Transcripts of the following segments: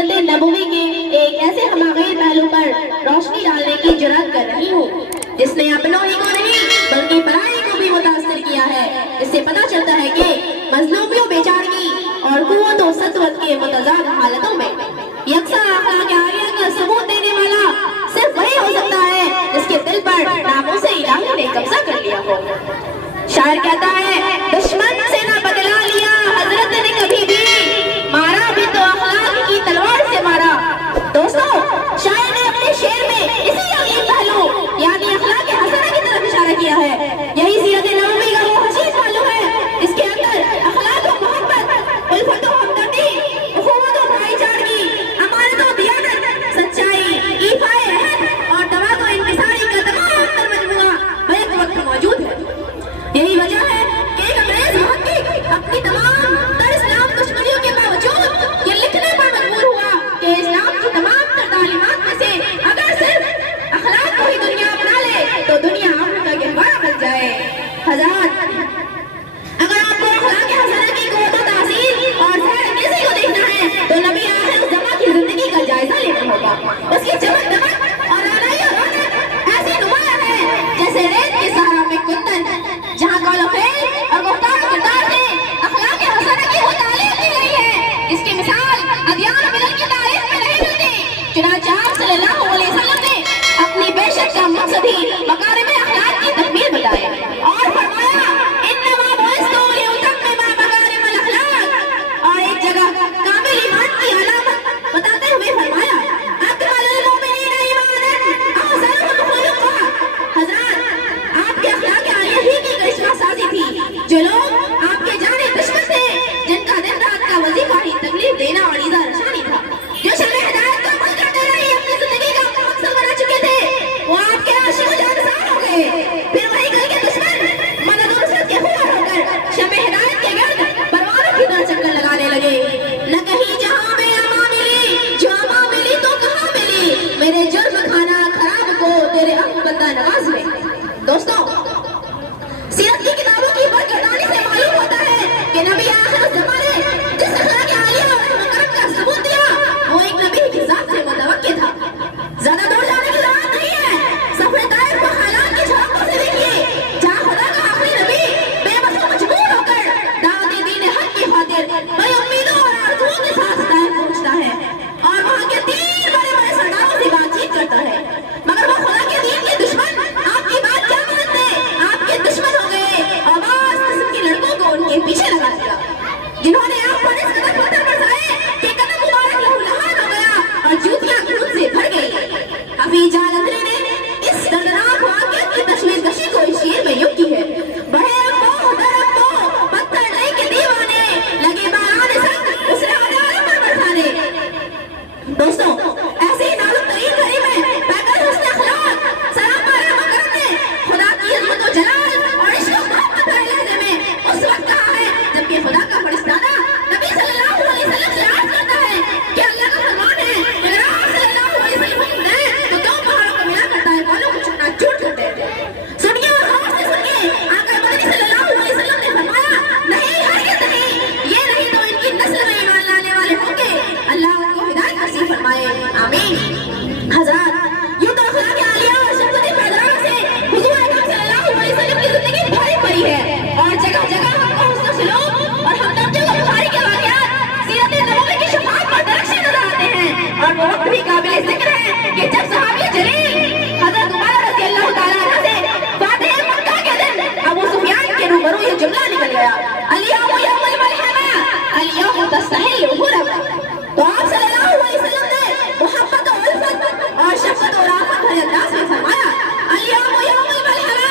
सीरत नबवी के एक ऐसे हमारे पहलू पर रोशनी डालने की जुर्रत कर रही हूँ जिसने अपनों ही को नहीं बल्कि पराई को भी मुतासिर किया है। इससे पता चलता है कि मजलूमियों, बेचारगी और कुव्वत और सतवत के मुतज़ाद हालतों में यकसा अखलाक आलिया का सबूत देने वाला सिर्फ वही हो सकता है जिसके दिल पर नामों से इलाही ने कब्जा कर लिया हो। शायर कहता है, दुश्मन से ना बदला लिया हजरत ने कभी भी, मारा भी तो अखलाक की तलवार से मारा। दोस्तों, शायर ने अपने शेर में इसी अजीब पहलू यानी अखलाक हसना की तरफ इशारा किया है। यही सीरत नबवी का वो हसीन पहलू है इसके अंदर अखलाक और मोहब्बत, उल्फत और हमदर्दी, उखुवत और भाईचारगी, अमानत और दियानत, सच्चाई, ईफाए अहद और तवाज़ुन और इंकिसारी का तमाम तर मजमुआ बैक वक्त मौजूद है। यही वजह है कि एक अंग्रेज मुहक्किक अपनी तमाम तर इस्लाम दुश्मनियों के बावजूद ये लिखने पर मजबूर हुआ कि इस्लाम की तमाम तर तालीमात में से अगर सिर्फ अखलाक को ही दुनिया अपना ले तो दुनिया अमन का गहवारा बन जाए। हज़रात, अगर आपको अखलाक हसना की क़ुव्वत व तासीर और सैर-ए-अंगेज़ी को देखना है तो नबी आखिर ज़मा की जिंदगी का जायजा लेना होगा। उसकी चमक दमक और रौनाई और रौनक ऐसी नुमाया है जैसे रेत के सहारा में कुंदन, जहाँ कौल फेल और गुफ्तार किरदार से अखलाक हसना की वो तालीम दी गई है इसकी मिसाल अदियान और मिलल की तारीख में नहीं मिलती। चुनांचे आप सल्लल्लाहु अलैहि वसल्लम ने अपनी बेशक का मकसद ही मकारिम अखलाक की तकमील बताया और फरमाया, इन्नमा बुइस्तु लिउतम्मिमा मकारिमल अखलाक, और एक जगह कामिल ईमान की अलामत बताते हुए फरमाया, अकमलुल मुमिनीना ईमानन अहसनुहुम खुलुक़ा। हज़रात, आपके अखलाक आलिया ही की करिश्मा साजी थी। जो लोग आपके जाने दुश्मन थे, जिनका दिन रात का वजीफा ही तकलीफ देना और ईज़ा रसानी था, जो शम्मे हिदायत को अमल करते रहे अपनी जिंदगी का मकसद बना चुके थे, वो आपके आशिक व जानसार हो गए। फिर वही कल के दुश्मन मदद और नसरत के खुमार होकर शम्मे हिदायत के गर्द परवानों की तरह चक्कर लगाने लगे। न कहीं जहां में अमा मिली, जो अमा मिली तो कहां मिली, मेरे जुर्म खाना खराब को तेरे अम बंदा नवाज में। दोस्तों, सीरत की किताबों की बरगर्दानी से मालूम होता है कि नबी आखिर ज़माने जिस अखलाक आलिया और मुकर्रम का सबूत दिया वो एक नबी की ज़ात से मुतवक्किल था। ज़्यादा दूर जाने की ज़रूरत नहीं है, सफ़र ताइफ को हालात की झलकों से देखिए, जहाँ खुदा का आखिरी नबी बेबस और मजबूर होकर दावत दीन हक की खातिर बड़ी उम्मीदों और आरज़ुओं के साथ ताइफ पहुँचता है और वहाँ के 3 बड़े-बड़े सरदारों से बातचीत करता है। मगर वो खुदा के दीन के दुश्मन आपकी बात क्या मानते, आपके दुश्मन हो गए और बास किस्म के लड़कों को उनके पीछे लगा दिया, जिन्होंने आप पर इस कदर पत्थर बरसाए कि कदम मुबारक लहूलुहान हो गया और जूतियां खून से भर गई। हफीज जालंधरी ने इस दर्दनाक वाक़ये की तशवीश-कशी को इस शेर में यूं की है, बहे अम्मो दर अम्मो पत्थर नहीं के दीवाने, लगे बारान संग उसने अदालत पर बरसाने। दोस्तों, ऐसे ही नाजुक तरीन घड़ी में पैकर हुस्न अखलाक सलाम आला मुकर्रम ने खुदा की इज़्ज़त व जलाल और इश्क व मोहब्बत भरे लहज़े में उस वक्त कहा है जबकि खुदा का फरिश्ताना नबी सल्लल्लाहु अलैहि वसल्लम से अर्ज़ करता है कि अल्लाह का फरमान है, अगर आप सल्लल्लाहु अलैहि वसल्लम हुक्म दें तो क्यों पहाड़ों को मिला करता है, बालों को चूर कर देते हैं। सुनिए और गौर से सुनिए, आका मदनी सल्लल्लाहु अलैहि वसल्लम ने फरमाया, नहीं हरगिज़ नहीं, ये नहीं तो इनकी नस्ल में ईमान लाने वाले होंगे, अल्लाह उनको हिदायत नसीब फरमाए, आमीन। हज़रात, यूं तो अखलाक आलिया और शफ़क़त पैगंबर से हुज़ूर अकरम सल्लल्लाहु अलैहि वसल्लम की ज़िंदगी भरी पड़ी है और जगह-जगह हमको हुस्न सलूक और हमदर्दी व बुखारी के वाक़यात सीरत नबवी की शफ़ाअत पर दरख्शे नज़र आते हैं। और वो वक्त भी काबिल ज़िक्र है कि जब सहाबी जलील हज़रत उमर रज़ियल्लाहु तआला अन्हु से फ़ातिह मक्का के दिन अबू सुफ़ियान के रूबरू ये जुमला निकल गया, अल-यौमु यौमुल मलहमा, अल-यौमु तस्तहिल्लु हुरम। तो आप सल्लल्लाहु अलैहि वसल्लम ने मोहब्बत और उल्फत और शफ़क़त और आफ़त भरे अंदाज़ में फरमाया, अल-यौमु यौमुल मलहमा।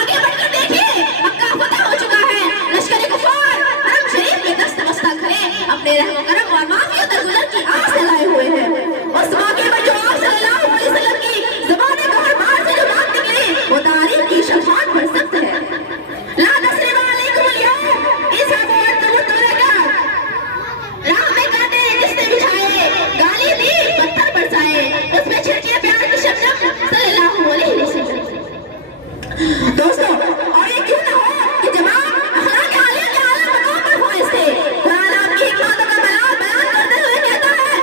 आगे बढ़कर देखिए, मक्का फतह हो चुका है, लश्कर कुफ़ार हरम शरीफ में दस्त बस्ता खड़े अपने रहम करम और माफ़ियत दरगुजर की आस लगाए हुए हैं। उस मौके पर जो आप सल्लल्लाहु अलैहि वसल्लम की ज़बान गौहर से जो बात निकली वो तारीख की शफ़ाअत पर सख्त है। ला नस्रिब अलैकुमुल यौम इज़हबू अंतुम तुरका, राह में कांटे जिसने बिछाए, गाली दी पत्थर बरसाए, उसमें छिड़किए प्यार की शबनम सल्लल्लाहु अलैहि वसल्लम। दोस्तों, और ये क्यों ना हो कि जब आप अखलाक आलिया के आला मकाम पर फाइज थे, कुरान आपकी हिकमतों का बयान करते हुए कहता है,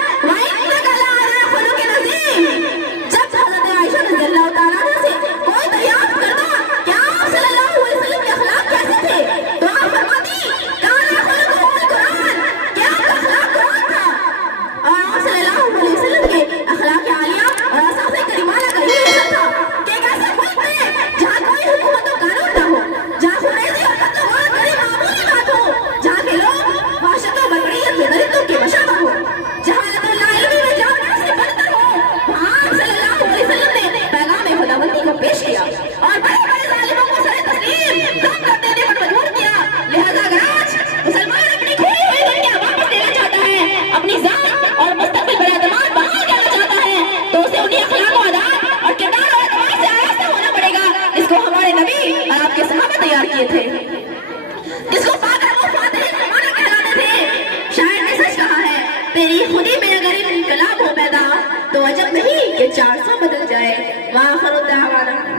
میری خودی میں اگر انقلاب ہو پیدا تو عجب نہیں کہ 400 بدل جائے. وآخر دعوانا